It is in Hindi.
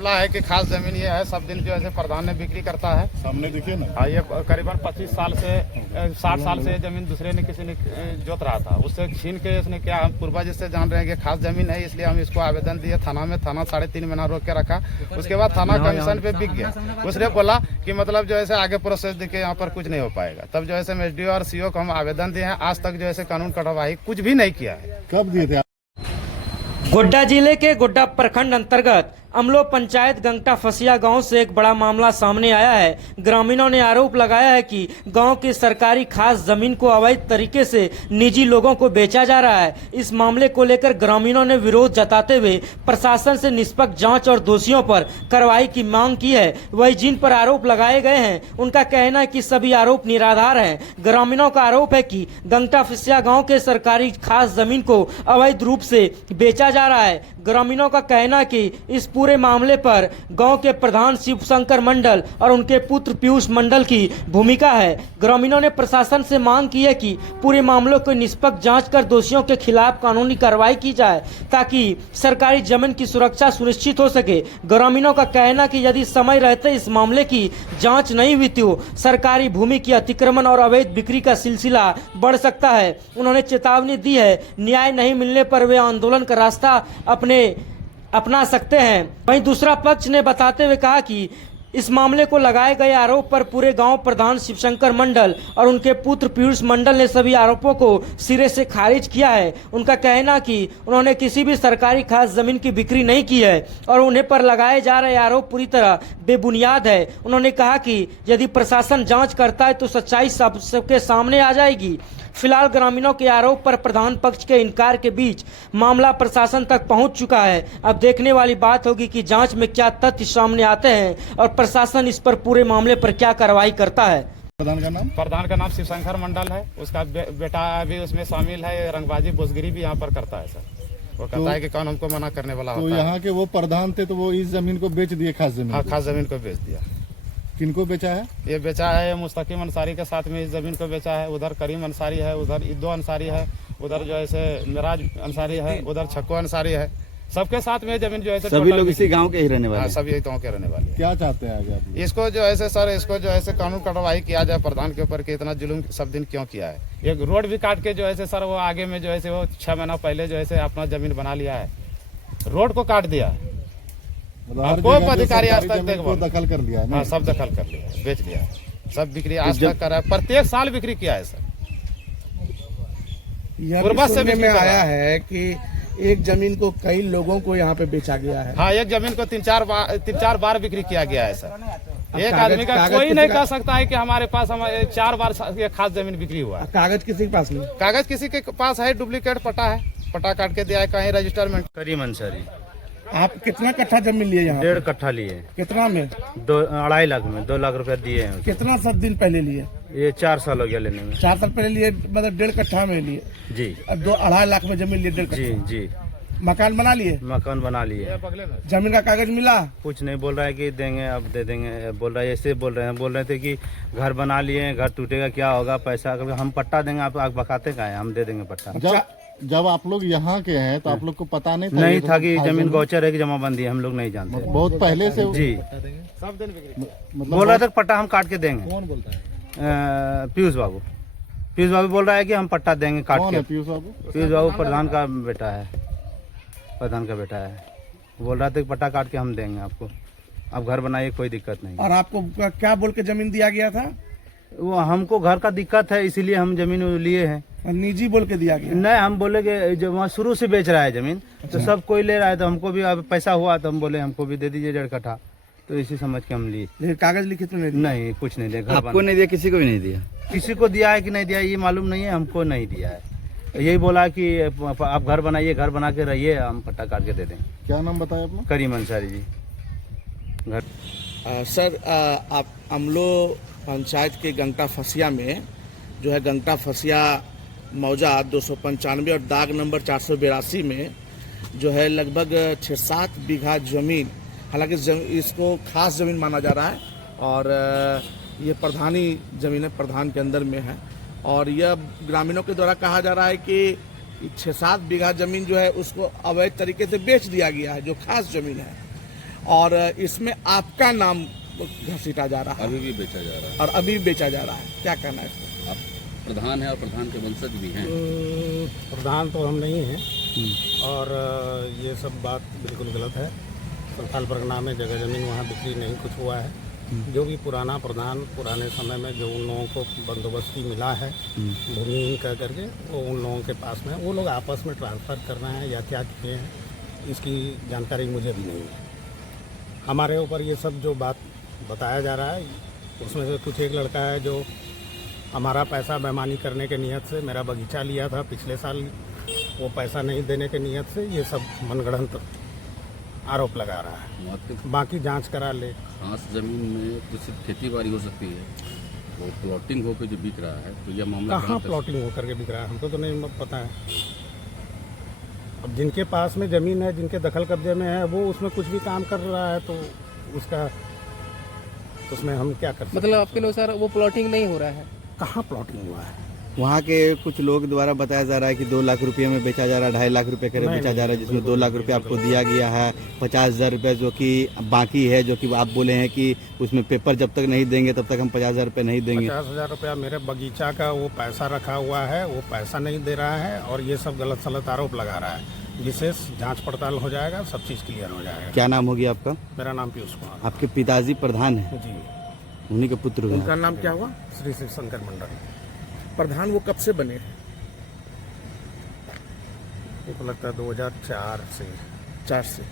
मामला है कि खास जमीन ये है, सब दिन जो है प्रधान ने बिक्री करता है। सामने देखिए ना। हाँ, ये करीबन 25 साल से 60 साल से जमीन दूसरे ने किसी ने जोत रहा था, उससे छीन के उसने क्या, हम पूर्वज से जान रहे हैं कि खास जमीन है, इसलिए हम इसको आवेदन दिए थाना में। थाना 3.5 महीना रोक के रखा। उसके बाद थाना कमीशन पे बिक गया। उसने बोला कि मतलब जो है आगे प्रोसेस देके यहाँ पर कुछ नहीं हो पाएगा। तब जो है एसडीओ और सीओ को हम आवेदन दिए हैं, आज तक जो है कानून कार्यवाही कुछ भी नहीं किया है। कब दिए थे? गोड्डा जिले के गोड्डा प्रखंड अंतर्गत अमलो पंचायत गंगटा फसिया गांव से एक बड़ा मामला सामने आया है। ग्रामीणों ने आरोप लगाया है कि गांव की सरकारी खास जमीन को अवैध तरीके से निजी लोगों को बेचा जा रहा है। इस मामले को लेकर ग्रामीणों ने विरोध जताते हुए प्रशासन से निष्पक्ष जांच और दोषियों पर कार्रवाई की मांग की है। वही जिन पर आरोप लगाए गए हैं उनका कहना है कि सभी आरोप निराधार हैं। ग्रामीणों का आरोप है कि गंगटा फसिया गाँव के सरकारी खास जमीन को अवैध रूप से बेचा जा रहा है। ग्रामीणों का कहना है कि इस पूरे मामले पर गांव के प्रधान शिवशंकर मंडल और उनके पुत्र पीयूष मंडल की भूमिका है। ग्रामीणों ने प्रशासन से मांग की है कि पूरे मामलों को निष्पक्ष जांच कर दोषियों के खिलाफ कानूनी कार्रवाई की जाए ताकि सरकारी जमीन की सुरक्षा सुनिश्चित हो सके। ग्रामीणों का कहना कि यदि समय रहते इस मामले की जांच नहीं हुई तो सरकारी भूमि की अतिक्रमण और अवैध बिक्री का सिलसिला बढ़ सकता है। उन्होंने चेतावनी दी है, न्याय नहीं मिलने पर वे आंदोलन का रास्ता अपना सकते हैं। वहीं दूसरा पक्ष ने बताते हुए कहा कि इस मामले को लगाए गए आरोप पर पूरे गांव प्रधान शिवशंकर मंडल और उनके पुत्र पीयूष मंडल ने सभी आरोपों को सिरे से खारिज किया है। उनका कहना कि उन्होंने किसी भी सरकारी खास जमीन की बिक्री नहीं की है और उन्हें पर लगाए जा रहे आरोप पूरी तरह बेबुनियाद है। उन्होंने कहा कि यदि प्रशासन जांच करता है तो सच्चाई सबके सामने आ जाएगी। फिलहाल ग्रामीणों के आरोप पर प्रधान पक्ष के इनकार के बीच मामला प्रशासन तक पहुंच चुका है। अब देखने वाली बात होगी कि जांच में क्या तथ्य सामने आते हैं और प्रशासन इस पर पूरे मामले पर क्या कार्रवाई करता है। प्रधान का नाम शिवशंकर मंडल है, उसका बेटा भी उसमें शामिल है। रंगबाजी बोसगिरी भी यहाँ पर करता है सर। वो कहता है कि कौन हमको मना करने वाला होता है। तो यहाँ के वो प्रधान थे, तो वो इस जमीन को बेच दिए, खास जमीन। हाँ, खास जमीन को बेच दिया। किनको बेचा है? ये बेचा है मुस्तकीम अंसारी के साथ में इस जमीन को बेचा है। उधर करीम अंसारी है, उधर इद्दो अंसारी है, उधर जो है मिराज अंसारी है, उधर छक्को अंसारी है। सबके साथ में जमीन जो है सभी लोग इसी गांव के ही रहने वाले हैं। सभी गांव के रहने वाले हैं। क्या चाहते हैं आगे आप? इसको जो है सर, इसको जो है कानून कार्रवाई किया जाए प्रधान के ऊपर कि इतना जुल्म सब दिन क्यों किया है। एक रोड भी काट के जो है सर, वो आगे में जो है वो 6 महीना पहले जो है अपना जमीन बना लिया है, रोड को काट दिया। कोई अधिकारी आज तक दखल कर लिया है? हाँ, सब दखल कर लिया, बेच लिया, सब बिक्री आज तक कर रहा है। प्रत्येक साल बिक्री किया है सर। यह सुनने में आया है कि एक जमीन को कई लोगों को यहाँ पे बेचा गया है। हाँ, एक जमीन को 3-4 बार बिक्री किया गया है सर। एक आदमी का कोई नहीं कह सकता है कि हमारे पास हमारे 4 बार खास जमीन बिक्री हुआ है। कागज किसी के पास नहीं? कागज किसी के पास है, डुप्लीकेट पट्टा है, पट्टा काट के दिया है, कहीं रजिस्टरमेंट। करीम अंसारी। आप कितना कट्ठा जमीन लिए यहाँ? 1.5 कट्ठा लिए। कितना में? 2.5 लाख में, 2 लाख रुपया दिए हैं। कितना सब दिन पहले लिए? ये 4 साल हो गया लेने में। 4 साल पहले लिए, मतलब 1.5 कट्ठा में लिए जी। 2-2.5 लाख में जमीन लिए, 1.5 जी कट्ठा। जी। मकान बना लिए? मकान बना लिए। जमीन का कागज मिला? कुछ नहीं, बोल रहा है कि देंगे, अब दे देंगे, बोल रहा है ऐसे बोल रहे थे कि घर बना लिए, घर टूटेगा क्या होगा, पैसा हम पट्टा देंगे, आप बकाते का है, हम दे देंगे पट्टा। जब आप लोग यहाँ के हैं तो आप लोग को पता नहीं था कि जमीन गौचर है कि जमाबंदी है, हम लोग नहीं जानते। बहुत पहले से जी। सब दिन बिक्री मतलब बोल रहा था पट्टा हम काट के देंगे। कौन बोलता है? पीयूष बाबू बोल रहा है कि हम पट्टा देंगे काट के। पीयूष बाबू? पीयूष बाबू प्रधान का बेटा है, प्रधान का बेटा है। बोल रहा था कि पट्टा काट के हम देंगे आपको, आप घर बनाइए, कोई दिक्कत नहीं। और आपको क्या बोल के जमीन दिया गया था? वो हमको घर का दिक्कत है इसीलिए हम जमीन लिए हैं। निजी बोल के दिया गया? नहीं, हम बोले कि जब वहाँ शुरू से बेच रहा है जमीन, तो सब कोई ले रहा है, तो हमको भी अब पैसा हुआ तो हम बोले हमको भी दे दीजिए 1.5 कट्ठा, तो इसी समझ के हम लिए। लेकिन कागज लिखित में नहीं, कुछ नहीं दिया। आपको नहीं दिया? किसी को भी नहीं दिया? किसी को दिया है कि नहीं दिया ये मालूम नहीं है, हमको नहीं दिया है। यही बोला कि आप घर बनाइए, घर बना के रहिए, हम पट्टा काट के दे देंगे। क्या नाम बताया अपना? करीम अंसारी जी। घर सर, आप अमलो पंचायत के गंगटा फसिया में जो है, गंगटा फसिया मौजा 295 और दाग नंबर 482 में जो है लगभग 6-7 बीघा जमीन, हालांकि इसको खास जमीन माना जा रहा है और ये प्रधानी जमीन है, प्रधान के अंदर में है। और यह ग्रामीणों के द्वारा कहा जा रहा है कि 6-7 बीघा जमीन जो है उसको अवैध तरीके से बेच दिया गया है, जो खास जमीन है। और इसमें आपका नाम घसीटा जा रहा है अभी भी बेचा जा रहा है। और अभी भी बेचा जा रहा है, क्या कहना है इसमें? आप प्रधान है और प्रधान के वंशज भी हैं। प्रधान तो हम नहीं हैं और ये सब बात बिल्कुल गलत है। संथाल परगना में जगह ज़मीन वहाँ बिक्री नहीं कुछ हुआ है। जो भी पुराना प्रधान पुराने समय में जो उन लोगों को बंदोबस्ती मिला है भूमिहीन कह करके, वो उन लोगों के पास में वो लोग आपस में ट्रांसफ़र कर रहे हैं या क्या किए हैं, इसकी जानकारी मुझे भी नहीं है। हमारे ऊपर ये सब जो बात बताया जा रहा है उसमें से कुछ एक लड़का है जो हमारा पैसा बेईमानी करने के नियत से मेरा बगीचा लिया था पिछले साल, वो पैसा नहीं देने के नियत से ये सब मनगढ़ंत आरोप लगा रहा है। आपके बाकी जांच करा ले। खास जमीन में तो सिर्फ खेती बाड़ी हो सकती है, वो प्लॉटिंग होकर जो बिक रहा है तो यह मामला कहाँ कहाँ तक- प्लॉटिंग होकर के बिक रहा है हमको तो नहीं पता है। अब जिनके पास में ज़मीन है, जिनके दखल कब्जे में है, वो उसमें कुछ भी काम कर रहा है तो उसका उसमें हम क्या कर सकते हैं? मतलब आपके अनुसार वो प्लॉटिंग नहीं हो रहा है? कहाँ प्लॉटिंग हुआ है? वहाँ के कुछ लोग द्वारा बताया जा रहा है कि 2 लाख रुपए में बेचा जा रहा है, 2.5 लाख रुपए करे नहीं, बेचा जा रहा है, जिसमें बिल्कुल 2 लाख रुपए आपको दिया गया है, 50,000 रुपए जो कि बाकी है, जो कि आप बोले हैं कि उसमें पेपर जब तक नहीं देंगे तब तक हम 50,000 रुपए नहीं देंगे। 50,000 रुपया मेरे बगीचा का वो पैसा रखा हुआ है, वो पैसा नहीं दे रहा है और ये सब गलत सलत आरोप लगा रहा है। विशेष जांच पड़ताल हो जाएगा, सब चीज़ क्लियर हो जाएगा। क्या नाम होगी आपका? मेरा नाम पीयूष कुमार। आपके पिताजी प्रधान है, जी, उन्हीं के पुत्र हुए हैं। उनका नाम क्या हुआ? श्री शिव शंकर मंडल। प्रधान वो कब से बने? मुझको लगता है 2004 से। 4 से।